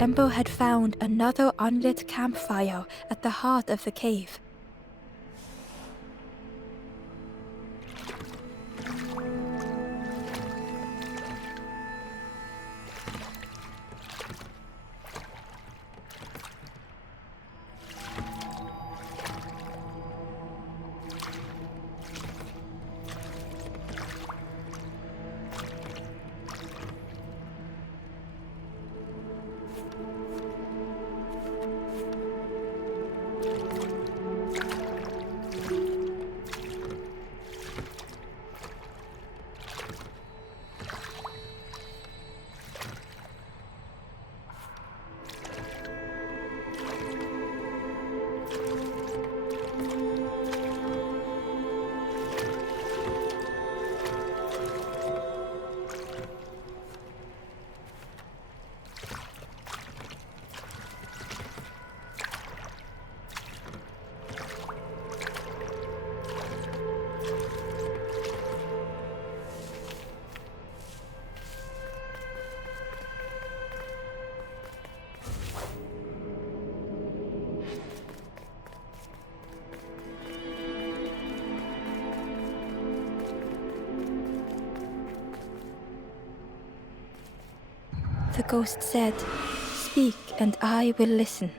Ember had found another unlit campfire at the heart of the cave. The ghost said, "Speak and I will listen."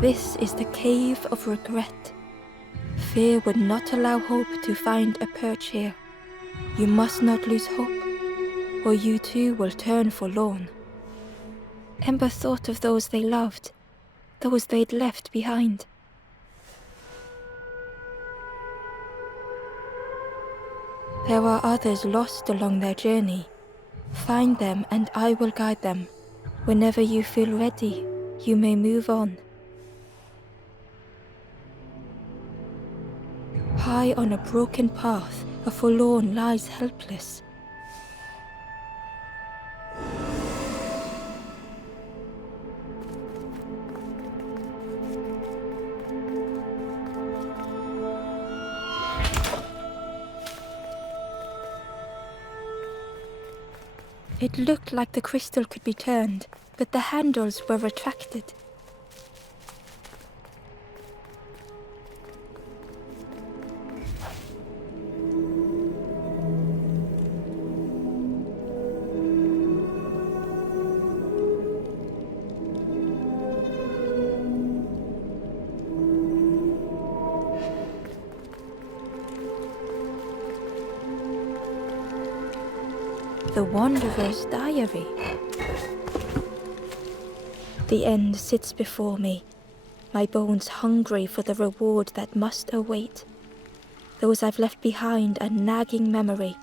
This is the cave of regret. Fear would not allow hope to find a perch here. You must not lose hope, or you too will turn forlorn. Ember thought of those they loved, those they'd left behind. There are others lost along their journey. Find them and I will guide them. Whenever you feel ready, you may move on. High on a broken path, a forlorn lies helpless. It looked like the crystal could be turned, but the handles were retracted. The Wanderer's Diary. The end sits before me, my bones hungry for the reward that must await. Those I've left behind a nagging memory.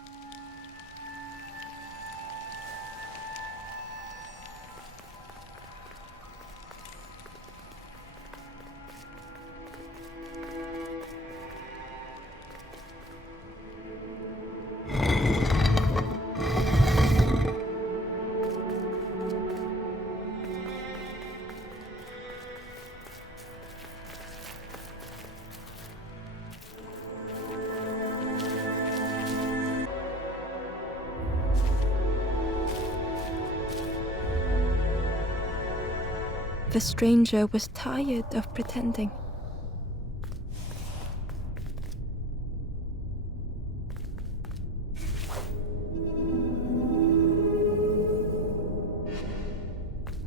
The stranger was tired of pretending.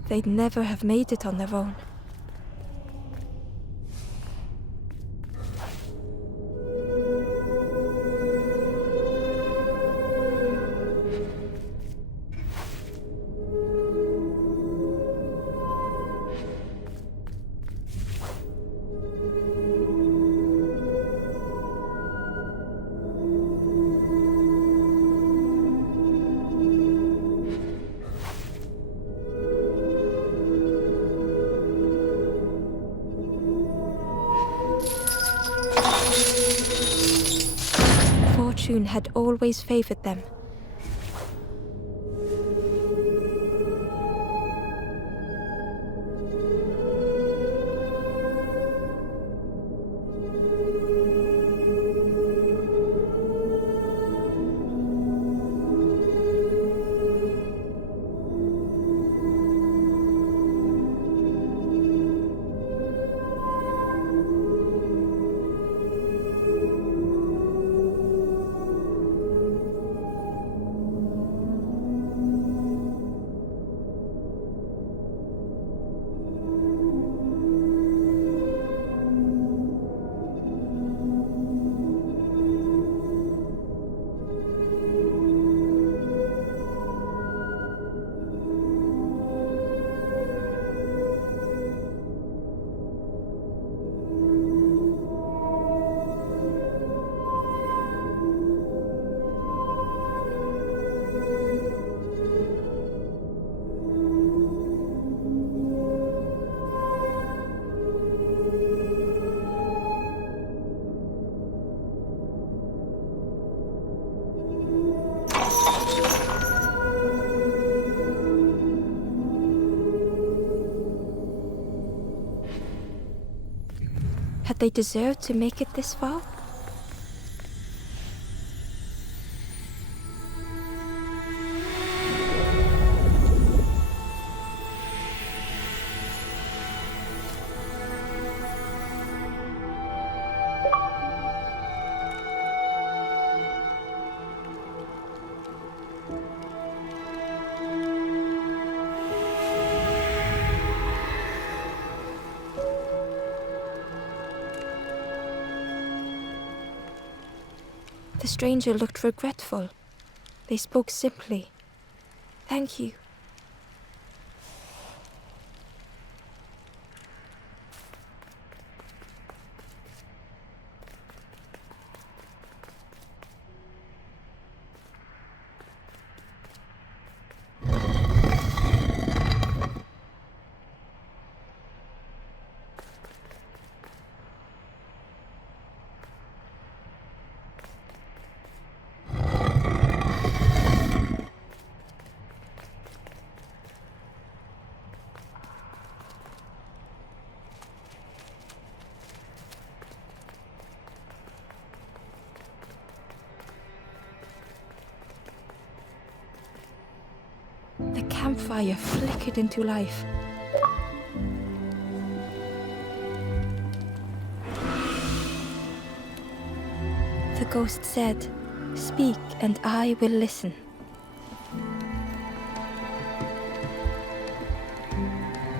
They'd never have made it on their own. Fortune had always favored them. Had they deserved to make it this far? The stranger looked regretful. They spoke simply. "Thank you." The campfire flickered into life. The ghost said, "Speak and I will listen."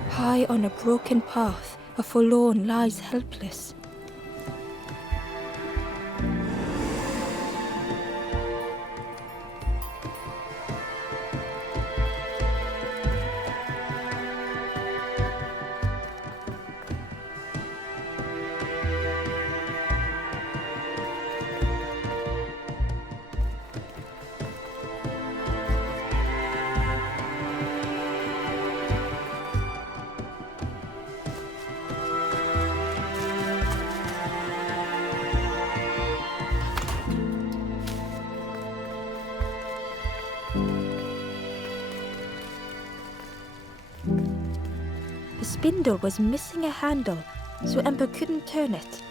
High on a broken path, a forlorn lies helpless. The spindle was missing a handle, so Ember couldn't turn it.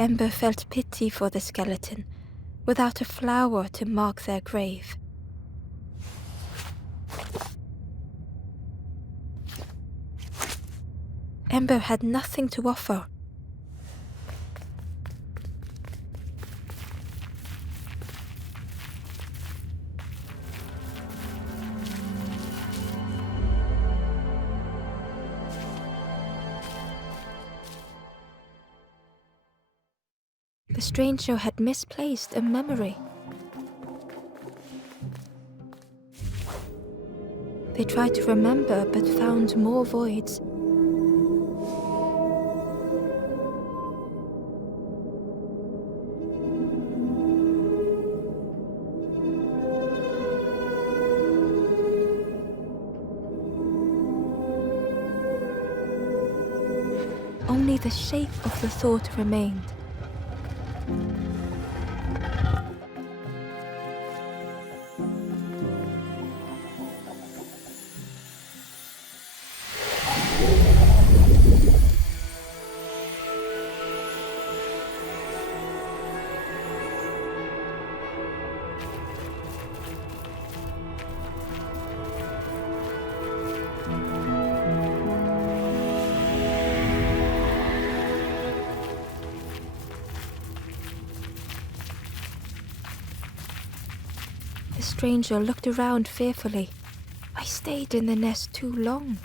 Ember felt pity for the skeleton, without a flower to mark their grave. Ember had nothing to offer. The stranger had misplaced a memory. They tried to remember but found more voids. Only the shape of the thought remained. The stranger looked around fearfully. "I stayed in the nest too long."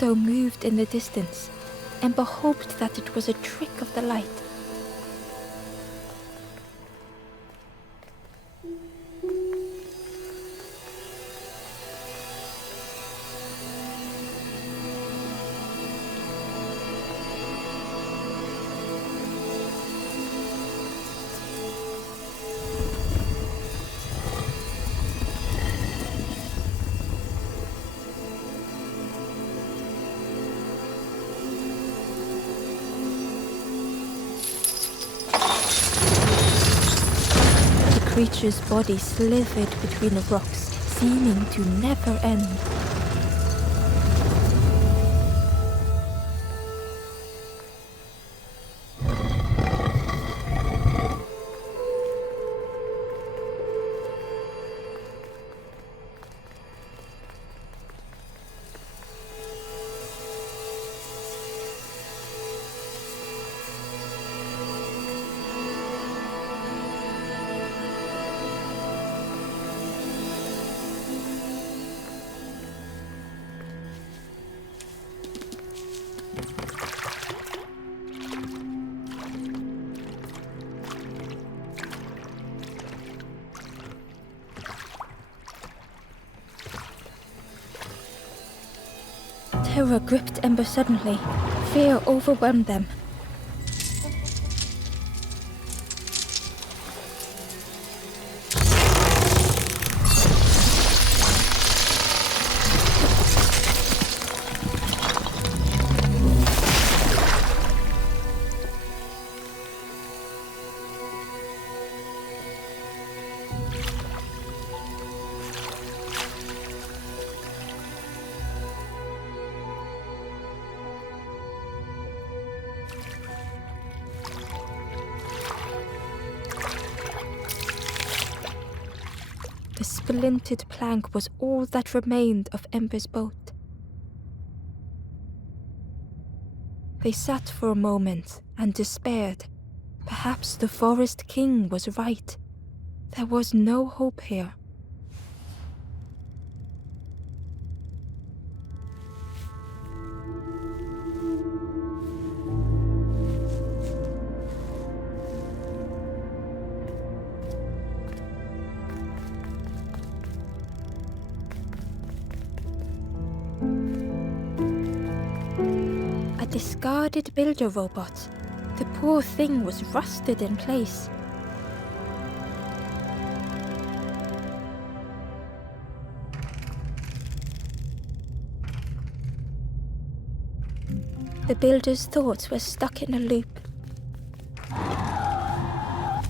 shadow moved in the distance. Ember hoped that it was a trick of the light. The creature's body slithered between the rocks, seeming to never end. Terror gripped Ember suddenly. Fear overwhelmed them. The splintered plank was all that remained of Ember's boat. They sat for a moment and despaired. Perhaps the Forest King was right. There was no hope here. Discarded builder robot. The poor thing was rusted in place. The builder's thoughts were stuck in a loop,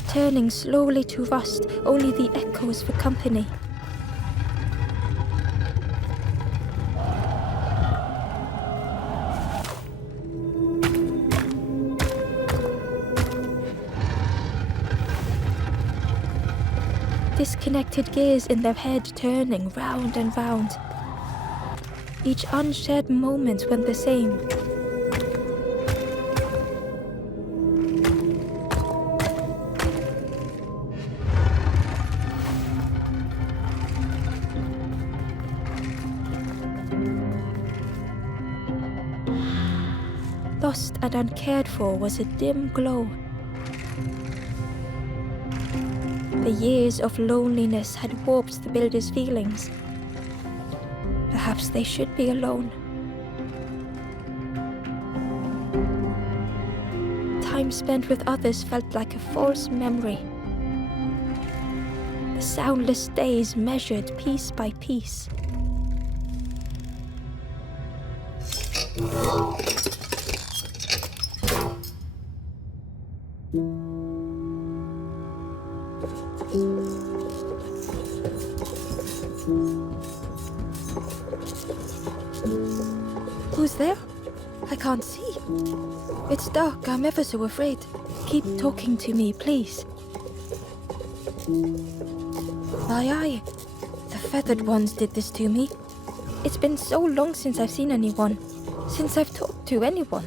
turning slowly to rust, only the echoes for company. Disconnected gears in their head turning round and round. Each unshared moment went the same. Lost and uncared for was a dim glow. The years of loneliness had warped the builder's feelings. Perhaps they should be alone. Time spent with others felt like a false memory. The soundless days measured piece by piece. Who's there? I can't see. It's dark, I'm ever so afraid. Keep talking to me, please. Aye. The feathered ones did this to me. It's been so long since I've seen anyone. Since I've talked to anyone.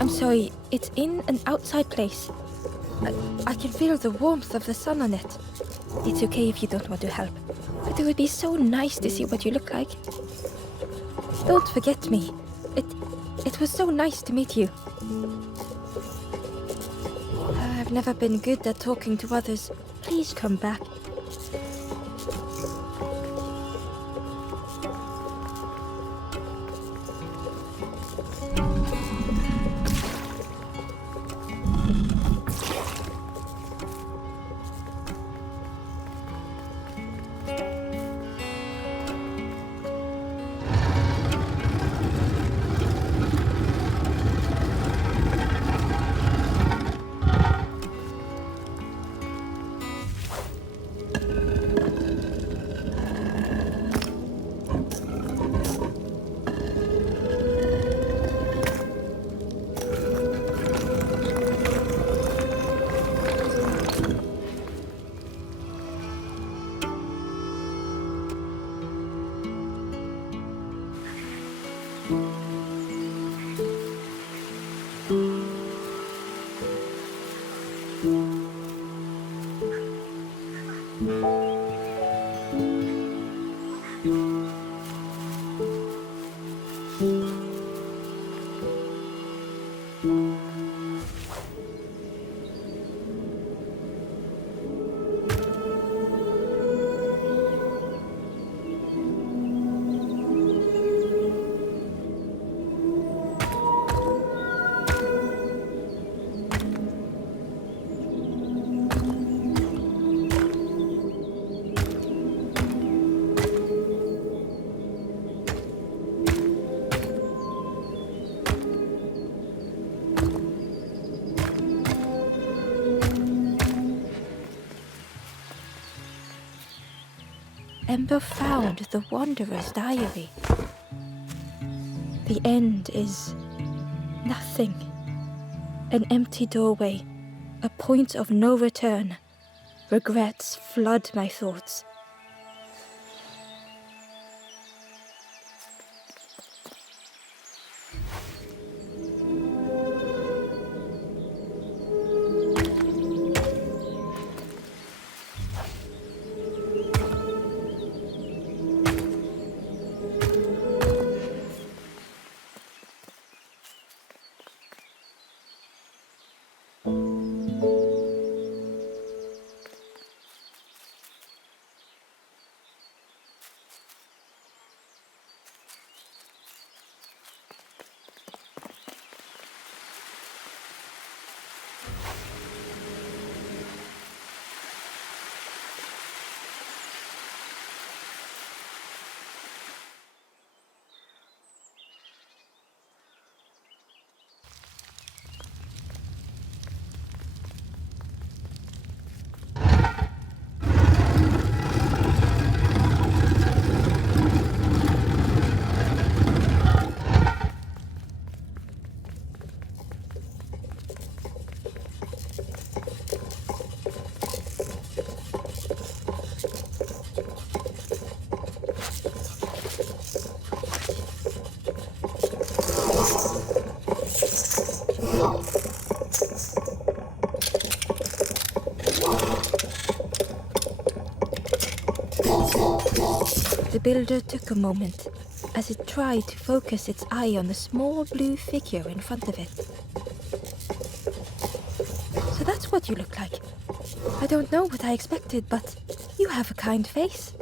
I'm sorry, it's in an outside place. I can feel the warmth of the sun on it. It's okay if you don't want to help, but it would be so nice to see what you look like. Don't forget me. It was so nice to meet you. I've never been good at talking to others. Please come back. Ember found the Wanderer's diary. The end is nothing. An empty doorway, a point of no return. Regrets flood my thoughts. The builder took a moment as it tried to focus its eye on the small blue figure in front of it. So that's what you look like. I don't know what I expected, but you have a kind face.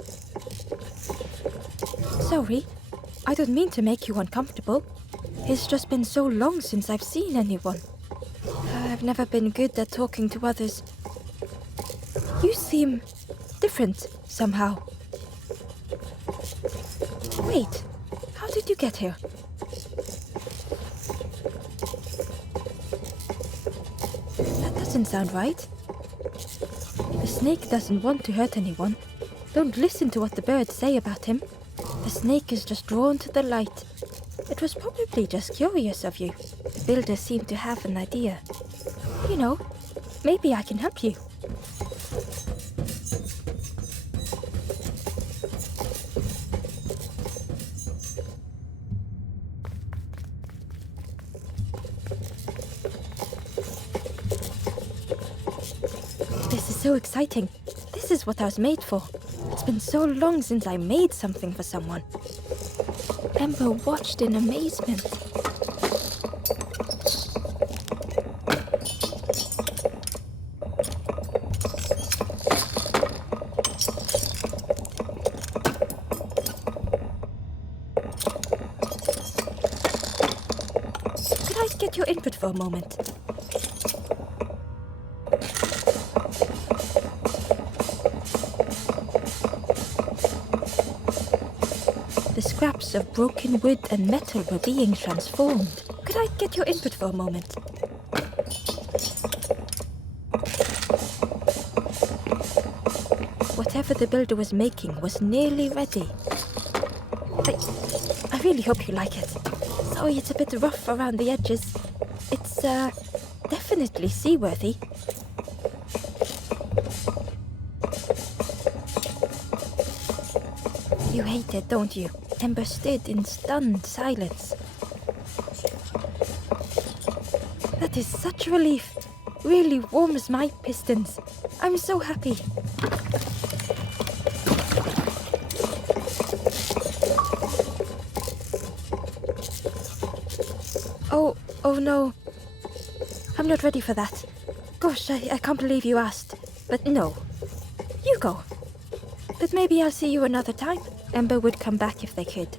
Sorry, I don't mean to make you uncomfortable. It's just been so long since I've seen anyone. I've never been good at talking to others. You seem different somehow. Wait, how did you get here? That doesn't sound right. The snake doesn't want to hurt anyone. Don't listen to what the birds say about him. The snake is just drawn to the light. It was probably just curious of you. The builder seemed to have an idea. You know, maybe I can help you. This is so exciting. This This is what I was made for. It's been so long since I made something for someone. Ember watched in amazement. Could I get your input for a moment? The scraps of broken wood and metal were being transformed. Could I get your input for a moment? Whatever the builder was making was nearly ready. I really hope you like it. Sorry it's a bit rough around the edges. It's, definitely seaworthy. You hate it, don't you? Ember stood in stunned silence. That is such relief. Really warms my pistons. I'm so happy. Oh no. I'm not ready for that. Gosh, I can't believe you asked. But no. You go. But maybe I'll see you another time. Ember would come back if they could.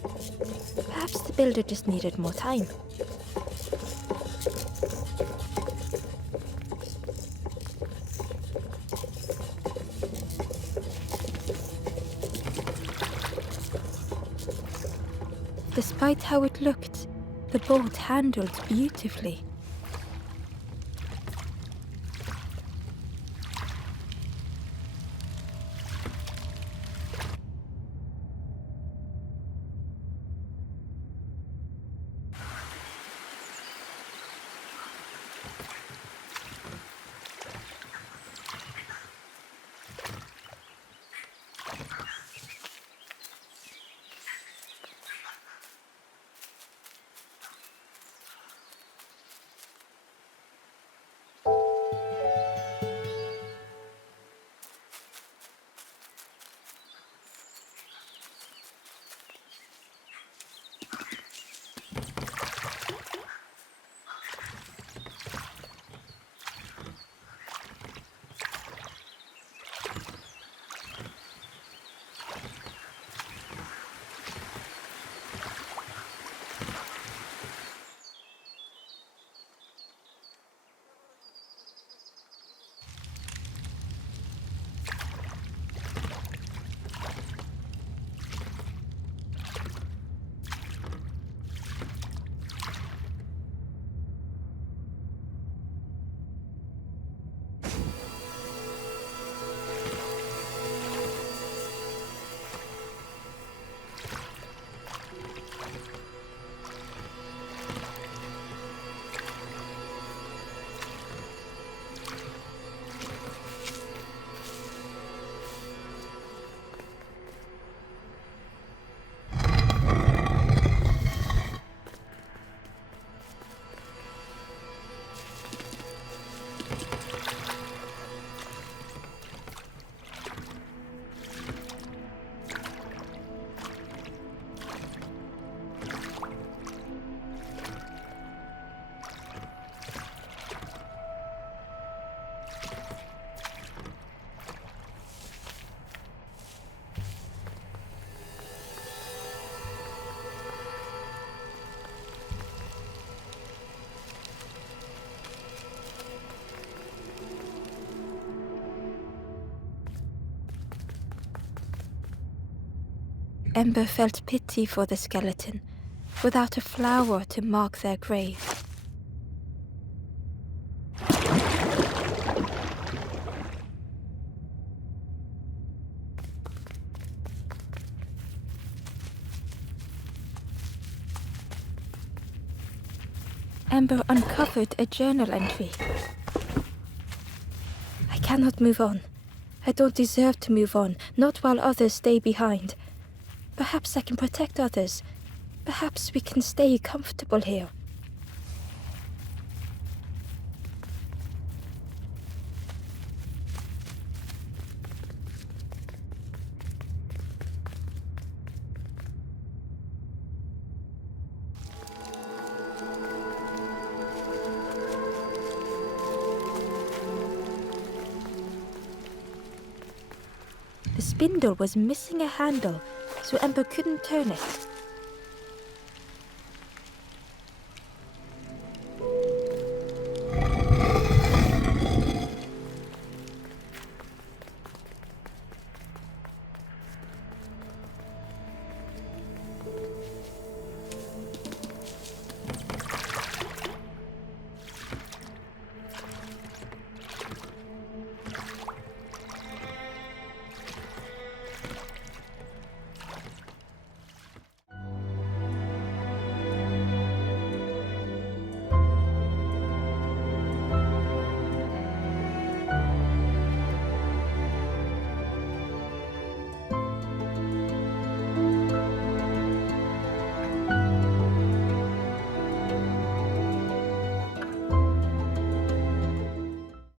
Perhaps the builder just needed more time. Despite how it looked, the boat handled beautifully. Ember felt pity for the skeleton, without a flower to mark their grave. Ember uncovered a journal entry. I cannot move on. I don't deserve to move on, not while others stay behind. Perhaps I can protect others. Perhaps we can stay comfortable here. spindle was missing a handle, so Ember couldn't turn it.